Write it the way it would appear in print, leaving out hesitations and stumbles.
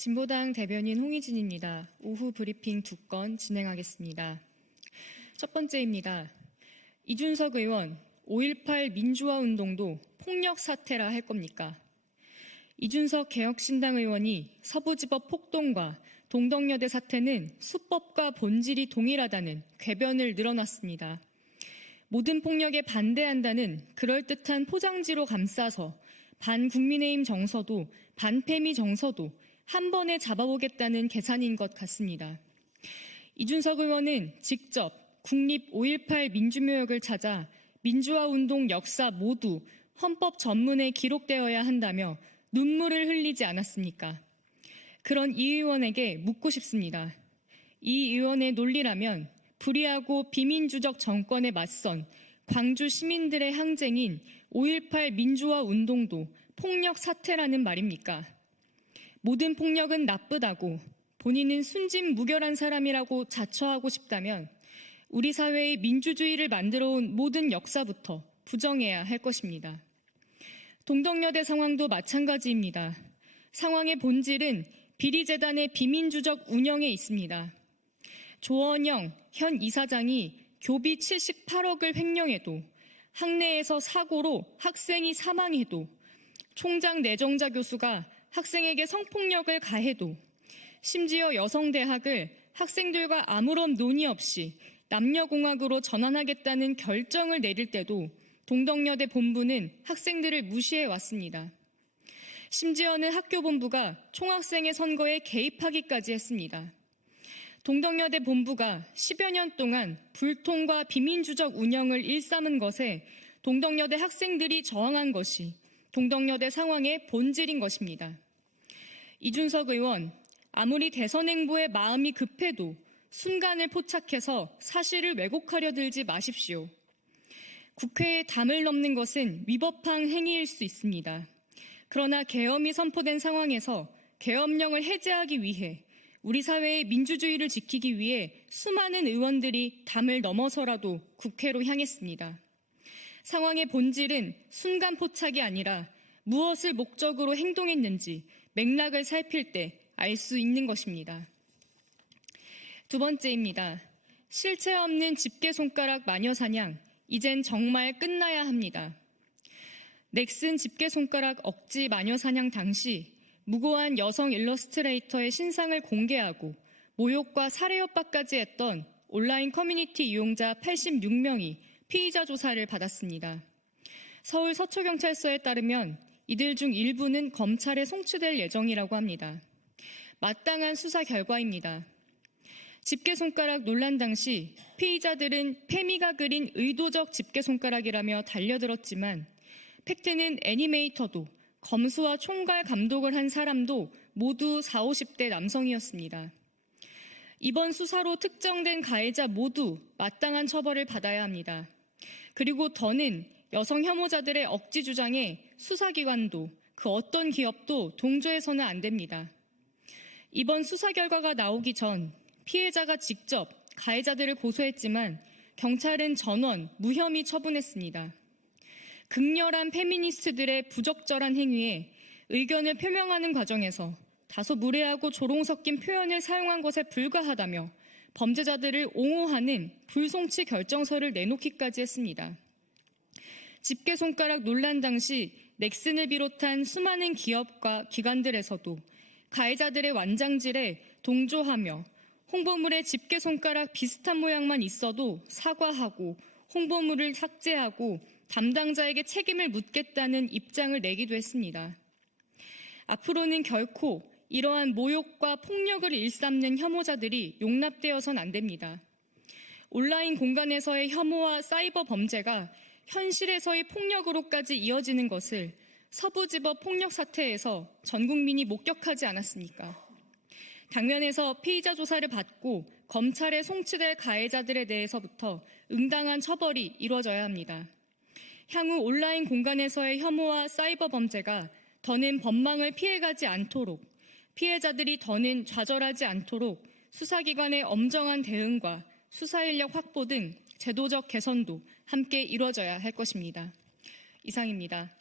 진보당 대변인 홍희진입니다. 오후 브리핑 2건 진행하겠습니다. 첫 번째입니다. 이준석 의원, 5.18 민주화 운동도 폭력 사태라 할 겁니까? 이준석 개혁신당 의원이 서부지법 폭동과 동덕여대 사태는 수법과 본질이 동일하다는 궤변을 늘어놨습니다. 모든 폭력에 반대한다는 그럴듯한 포장지로 감싸서 반국민의힘 정서도 반패미 정서도 한 번에 잡아오겠다는 계산인 것 같습니다. 이준석 의원은 직접 국립 5.18 민주묘역을 찾아 민주화운동 역사 모두 헌법 전문에 기록되어야 한다며 눈물을 흘리지 않았습니까? 그런 이 의원에게 묻고 싶습니다. 이 의원의 논리라면 불의하고 비민주적 정권에 맞선 광주 시민들의 항쟁인 5.18 민주화 운동도 폭력 사태라는 말입니까? 모든 폭력은 나쁘다고 본인은 순진무결한 사람이라고 자처하고 싶다면 우리 사회의 민주주의를 만들어온 모든 역사부터 부정해야 할 것입니다. 동덕여대 상황도 마찬가지입니다. 상황의 본질은 비리재단의 비민주적 운영에 있습니다. 조원영 현 이사장이 교비 78억을 횡령해도 학내에서 사고로 학생이 사망해도 총장 내정자 교수가 학생에게 성폭력을 가해도 심지어 여성대학을 학생들과 아무런 논의 없이 남녀공학으로 전환하겠다는 결정을 내릴 때도 동덕여대 본부는 학생들을 무시해 왔습니다. 심지어는 학교 본부가 총학생회 선거에 개입하기까지 했습니다. 동덕여대 본부가 10여 년 동안 불통과 비민주적 운영을 일삼은 것에 동덕여대 학생들이 저항한 것이 동덕여대 상황의 본질인 것입니다. 이준석 의원, 아무리 대선 행보에 마음이 급해도 순간을 포착해서 사실을 왜곡하려 들지 마십시오. 국회의 담을 넘는 것은 위법한 행위일 수 있습니다. 그러나 계엄이 선포된 상황에서 계엄령을 해제하기 위해 우리 사회의 민주주의를 지키기 위해 수많은 의원들이 담을 넘어서라도 국회로 향했습니다. 상황의 본질은 순간 포착이 아니라 무엇을 목적으로 행동했는지 맥락을 살필 때 알 수 있는 것입니다. 두 번째입니다. 실체 없는 집게손가락 마녀사냥, 이젠 정말 끝나야 합니다. 넥슨 집게손가락 억지 마녀사냥 당시 무고한 여성 일러스트레이터의 신상을 공개하고 모욕과 살해협박까지 했던 온라인 커뮤니티 이용자 86명이 피의자 조사를 받았습니다. 서울 서초경찰서에 따르면 이들 중 일부는 검찰에 송치될 예정이라고 합니다. 마땅한 수사 결과입니다. 집게손가락 논란 당시 피의자들은 페미가 그린 의도적 집게손가락이라며 달려들었지만 팩트는 애니메이터도 검수와 총괄 감독을 한 사람도 모두 40, 50대 남성이었습니다. 이번 수사로 특정된 가해자 모두 마땅한 처벌을 받아야 합니다. 그리고 더는 여성 혐오자들의 억지 주장에 수사기관도 그 어떤 기업도 동조해서는 안 됩니다. 이번 수사 결과가 나오기 전 피해자가 직접 가해자들을 고소했지만 경찰은 전원 무혐의 처분했습니다. 극렬한 페미니스트들의 부적절한 행위에 의견을 표명하는 과정에서 다소 무례하고 조롱 섞인 표현을 사용한 것에 불과하다며 범죄자들을 옹호하는 불송치 결정서를 내놓기까지 했습니다. 집게손가락 논란 당시 넥슨을 비롯한 수많은 기업과 기관들에서도 가해자들의 완장질에 동조하며 홍보물에 집게손가락 비슷한 모양만 있어도 사과하고 홍보물을 삭제하고 담당자에게 책임을 묻겠다는 입장을 내기도 했습니다. 앞으로는 결코 이러한 모욕과 폭력을 일삼는 혐오자들이 용납되어선 안 됩니다. 온라인 공간에서의 혐오와 사이버 범죄가 현실에서의 폭력으로까지 이어지는 것을 서부지법 폭력 사태에서 전 국민이 목격하지 않았습니까? 당면에서 피의자 조사를 받고 검찰에 송치될 가해자들에 대해서부터 응당한 처벌이 이루어져야 합니다. 향후 온라인 공간에서의 혐오와 사이버 범죄가 더는 법망을 피해가지 않도록 피해자들이 더는 좌절하지 않도록 수사기관의 엄정한 대응과 수사인력 확보 등 제도적 개선도 함께 이루어져야 할 것입니다. 이상입니다.